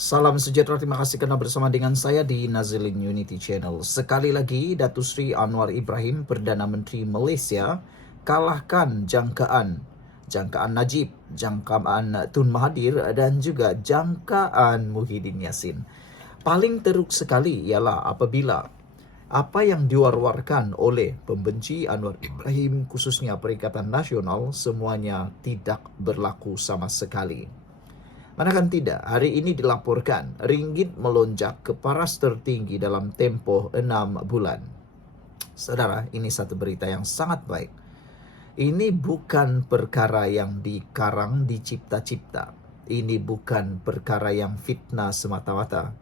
Salam sejahtera, terima kasih karena bersama dengan saya di Nazilin Unity Channel. Sekali lagi, Datuk Seri Anwar Ibrahim, Perdana Menteri Malaysia, kalahkan jangkaan Najib, jangkaan Tun Mahathir dan juga jangkaan Muhyiddin Yassin. Paling teruk sekali ialah apabila apa yang diwar-warkan oleh pembenci Anwar Ibrahim, khususnya Perikatan Nasional, semuanya tidak berlaku sama sekali. Manakan tidak, hari ini dilaporkan ringgit melonjak ke paras tertinggi dalam tempoh 6 bulan. Saudara, ini satu berita yang sangat baik. Ini bukan perkara yang dikarang, dicipta-cipta. Ini bukan perkara yang fitnah semata-mata.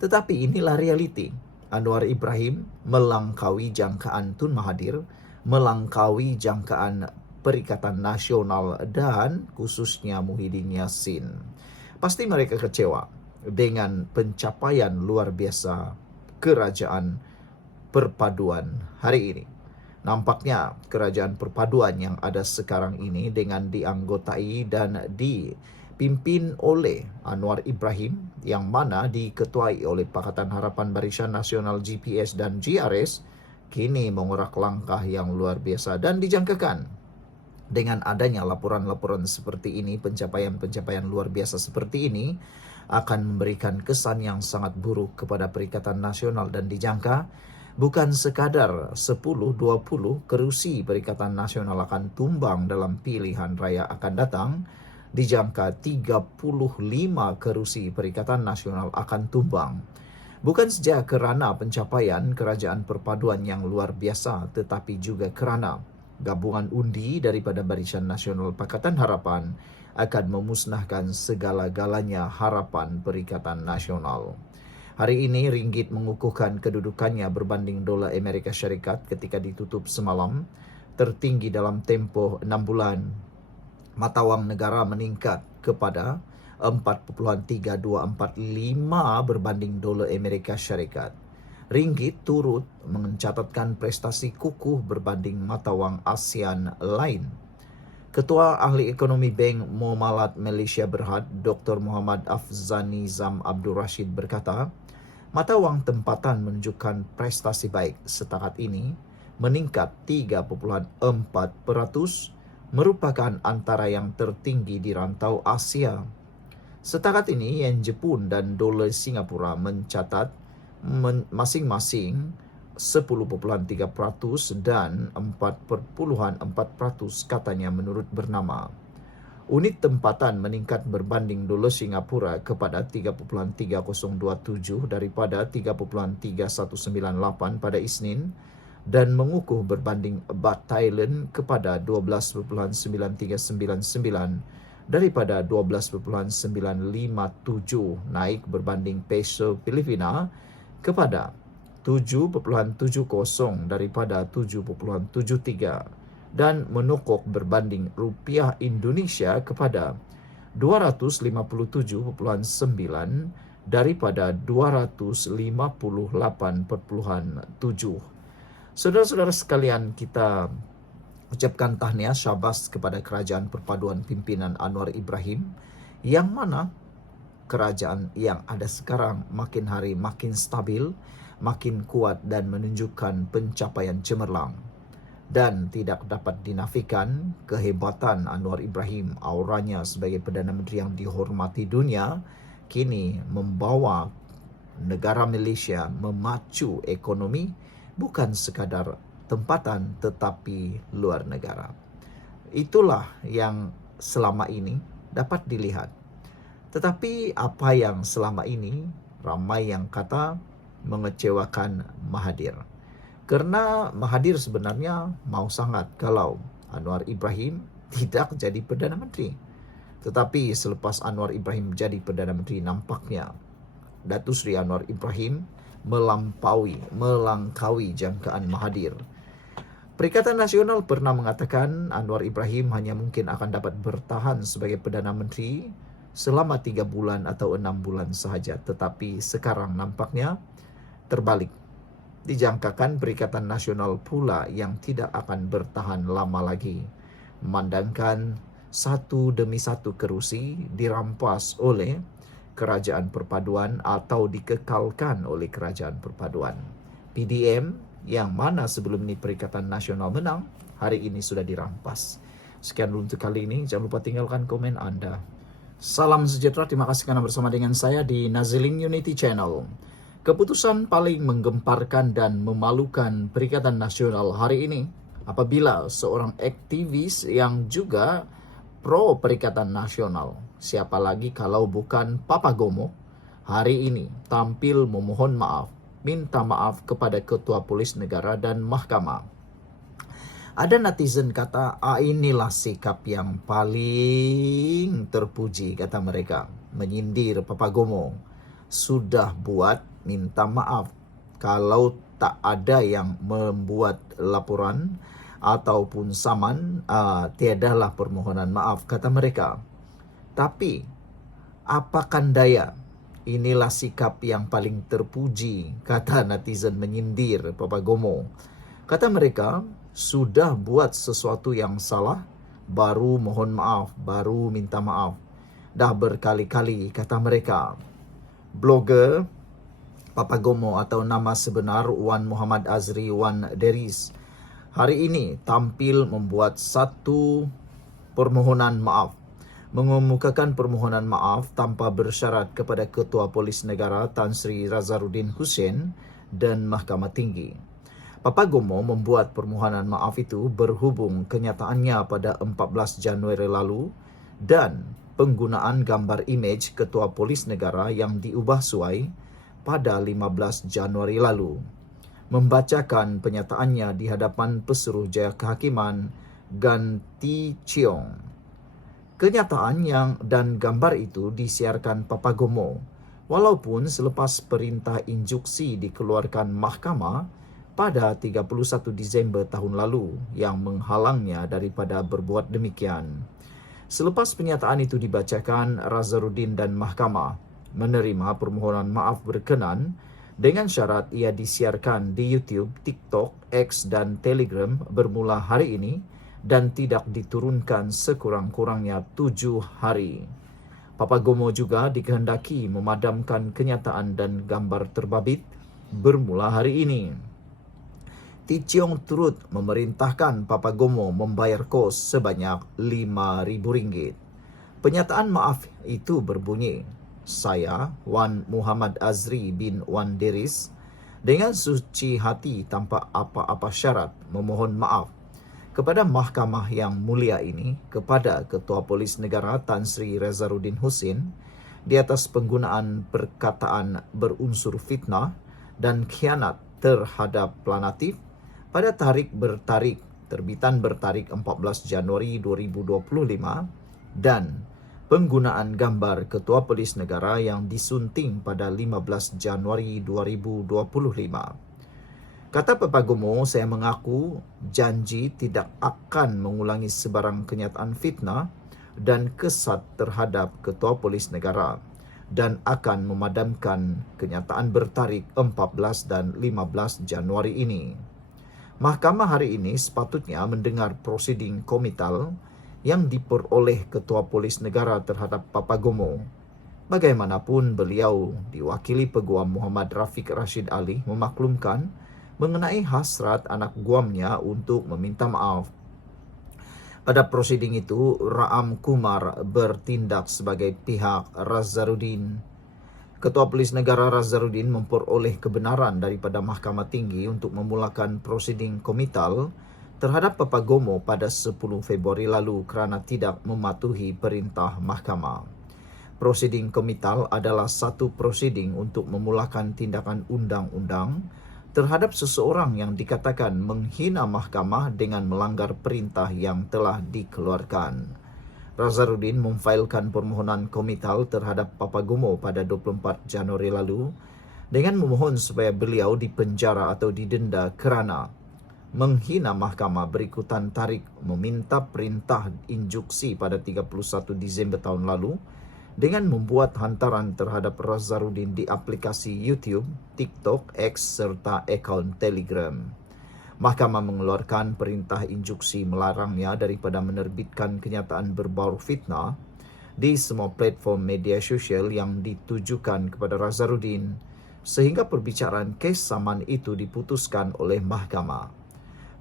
Tetapi inilah realiti. Anwar Ibrahim melangkaui jangkaan Tun Mahathir, melangkaui jangkaan Perikatan Nasional dan khususnya Muhyiddin Yassin. Pasti mereka kecewa dengan pencapaian luar biasa kerajaan perpaduan hari ini. Nampaknya kerajaan perpaduan yang ada sekarang ini dengan dianggotai dan dipimpin oleh Anwar Ibrahim, yang mana diketuai oleh Pakatan Harapan Barisan Nasional GPS dan GRS, kini mengurak langkah yang luar biasa dan dijangkakan dengan adanya laporan-laporan seperti ini, pencapaian-pencapaian luar biasa seperti ini akan memberikan kesan yang sangat buruk kepada Perikatan Nasional dan dijangka bukan sekadar 10-20 kerusi Perikatan Nasional akan tumbang dalam pilihan raya akan datang, dijangka 35 kerusi Perikatan Nasional akan tumbang. Bukan saja kerana pencapaian kerajaan perpaduan yang luar biasa, tetapi juga kerana gabungan undi daripada Barisan Nasional Pakatan Harapan akan memusnahkan segala-galanya harapan Perikatan Nasional. Hari ini ringgit mengukuhkan kedudukannya berbanding dolar Amerika Syarikat ketika ditutup semalam, tertinggi dalam tempoh 6 bulan. Mata wang negara meningkat kepada 4.3245 berbanding dolar Amerika Syarikat. Ringgit turut mencatatkan prestasi kukuh berbanding mata wang ASEAN lain. Ketua Ahli Ekonomi Bank Muamalat Malaysia Berhad, Dr. Muhammad Afzani Zam Abdul Rashid berkata, mata wang tempatan menunjukkan prestasi baik setakat ini, meningkat 3.4%, merupakan antara yang tertinggi di rantau Asia. Setakat ini, yen Jepun dan dolar Singapura mencatat masing-masing 10.3% dan 4.4% katanya menurut bernama. Unit tempatan meningkat berbanding dolar Singapura kepada 3.3027 daripada 3.3198 pada Isnin dan mengukuh berbanding baht Thailand kepada 12.9399 daripada 12.957, naik berbanding peso Filipina kepada 7.70 daripada 7.73 dan menokok berbanding rupiah Indonesia kepada 257.9 daripada 258.7. Saudara-saudara sekalian, kita ucapkan tahniah syabas kepada kerajaan perpaduan pimpinan Anwar Ibrahim, yang mana kerajaan yang ada sekarang makin hari makin stabil, makin kuat dan menunjukkan pencapaian cemerlang. Dan tidak dapat dinafikan kehebatan Anwar Ibrahim, auranya sebagai Perdana Menteri yang dihormati dunia, kini membawa negara Malaysia memacu ekonomi bukan sekadar tempatan tetapi luar negara. Itulah yang selama ini dapat dilihat. Tetapi apa yang selama ini ramai yang kata mengecewakan Mahathir. Kerana Mahathir sebenarnya mau sangat kalau Anwar Ibrahim tidak jadi Perdana Menteri. Tetapi selepas Anwar Ibrahim jadi Perdana Menteri, nampaknya Datuk Seri Anwar Ibrahim melangkaui jangkaan Mahathir. Perikatan Nasional pernah mengatakan Anwar Ibrahim hanya mungkin akan dapat bertahan sebagai Perdana Menteri selama 3 bulan atau 6 bulan sahaja. Tetapi sekarang nampaknya terbalik. Dijangkakan Perikatan Nasional pula yang tidak akan bertahan lama lagi, memandangkan satu demi satu kerusi dirampas oleh Kerajaan Perpaduan atau dikekalkan oleh Kerajaan Perpaduan. PDM yang mana sebelum ini Perikatan Nasional menang, hari ini sudah dirampas. Sekian dulu untuk kali ini, jangan lupa tinggalkan komen Anda. Salam sejahtera, terima kasih karena bersama dengan saya di Nazilin Unity Channel. Keputusan paling menggemparkan dan memalukan Perikatan Nasional hari ini apabila seorang aktivis yang juga pro Perikatan Nasional, siapa lagi kalau bukan Papa Gomo, hari ini tampil memohon maaf, minta maaf kepada Ketua Polis Negara dan Mahkamah. Ada netizen kata, inilah sikap yang paling terpuji, kata mereka. Menyindir Papa Gomo. Sudah buat, minta maaf. Kalau tak ada yang membuat laporan ataupun saman, tiadalah permohonan maaf, kata mereka. Tapi, apakan daya? Inilah sikap yang paling terpuji, kata netizen menyindir Papa Gomo. Kata mereka, sudah buat sesuatu yang salah, baru mohon maaf, baru minta maaf. Dah berkali-kali, kata mereka. Blogger Papa Gomo atau nama sebenar Wan Muhammad Azri Wan Deris hari ini tampil membuat satu permohonan maaf. Mengemukakan permohonan maaf tanpa bersyarat kepada Ketua Polis Negara Tan Sri Razaruddin Hussein dan Mahkamah Tinggi. Papa Gomo membuat permohonan maaf itu berhubung kenyataannya pada 14 Januari lalu dan penggunaan gambar imej Ketua Polis Negara yang diubah suai pada 15 Januari lalu. Membacakan penyataannya di hadapan Pesuruh Jaya Kehakiman Gan Tee Cheong. Kenyataan yang dan gambar itu disiarkan Papa Gomo walaupun selepas perintah injuksi dikeluarkan mahkamah pada 31 Disember tahun lalu yang menghalangnya daripada berbuat demikian. Selepas pernyataan itu dibacakan, Razaruddin dan mahkamah menerima permohonan maaf berkenan dengan syarat ia disiarkan di YouTube, TikTok, X dan Telegram bermula hari ini dan tidak diturunkan sekurang-kurangnya 7 hari. Papa Gomo juga dikehendaki memadamkan kenyataan dan gambar terbabit bermula hari ini. Tee Cheong turut memerintahkan Papa Gomo membayar kos sebanyak RM5,000. Pernyataan maaf itu berbunyi, saya, Wan Muhammad Azri bin Wan Deris, dengan suci hati tanpa apa-apa syarat memohon maaf kepada mahkamah yang mulia ini, kepada Ketua Polis Negara Tan Sri Razaruddin Hussein di atas penggunaan perkataan berunsur fitnah dan khianat terhadap planatif pada terbitan bertarikh 14 Januari 2025 dan penggunaan gambar Ketua Polis Negara yang disunting pada 15 Januari 2025. Kata Papa Gomo, saya mengaku janji tidak akan mengulangi sebarang kenyataan fitnah dan kesat terhadap Ketua Polis Negara dan akan memadamkan kenyataan bertarikh 14 dan 15 Januari ini. Mahkamah hari ini sepatutnya mendengar prosiding komital yang diperoleh Ketua Polis Negara terhadap Papa Gomo. Bagaimanapun beliau diwakili Peguam Muhammad Rafiq Rashid Ali memaklumkan mengenai hasrat anak guamnya untuk meminta maaf. Pada prosiding itu, Raam Kumar bertindak sebagai pihak Razaruddin. Ketua Polis Negara Razaruddin memperoleh kebenaran daripada Mahkamah Tinggi untuk memulakan prosiding komital terhadap Papa Gomo pada 10 Februari lalu kerana tidak mematuhi perintah mahkamah. Prosiding komital adalah satu prosiding untuk memulakan tindakan undang-undang terhadap seseorang yang dikatakan menghina mahkamah dengan melanggar perintah yang telah dikeluarkan. Razaruddin memfailkan permohonan komital terhadap Papa Gomo pada 24 Januari lalu dengan memohon supaya beliau dipenjara atau didenda kerana menghina mahkamah berikutan tarikh meminta perintah injuksi pada 31 Disember tahun lalu dengan membuat hantaran terhadap Razaruddin di aplikasi YouTube, TikTok, X serta akaun Telegram. Mahkamah mengeluarkan perintah injuksi melarangnya daripada menerbitkan kenyataan berbau fitnah di semua platform media sosial yang ditujukan kepada Nazarudin, sehingga perbicaraan kes saman itu diputuskan oleh mahkamah.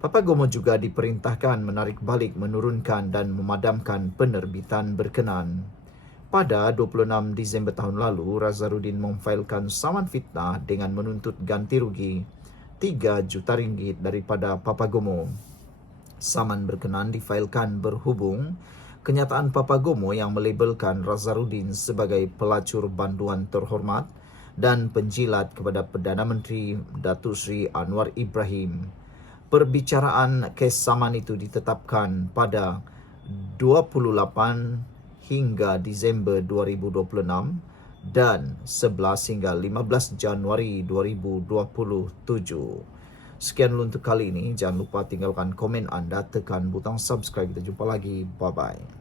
Papagomo juga diperintahkan menarik balik, menurunkan dan memadamkan penerbitan berkenan. Pada 26 Disember tahun lalu, Nazarudin memfailkan saman fitnah dengan menuntut ganti rugi 3 juta ringgit daripada Papagomo. Saman berkenan difailkan berhubung kenyataan Papagomo yang melabelkan Nazarudin sebagai pelacur banduan terhormat dan penjilat kepada Perdana Menteri Datuk Seri Anwar Ibrahim. Perbicaraan kes saman itu ditetapkan pada 28 hingga Disember 2026 dan 11 hingga 15 Januari 2027. Sekian dulu untuk kali ini. Jangan lupa tinggalkan komen anda, tekan butang subscribe. Kita jumpa lagi. Bye-bye.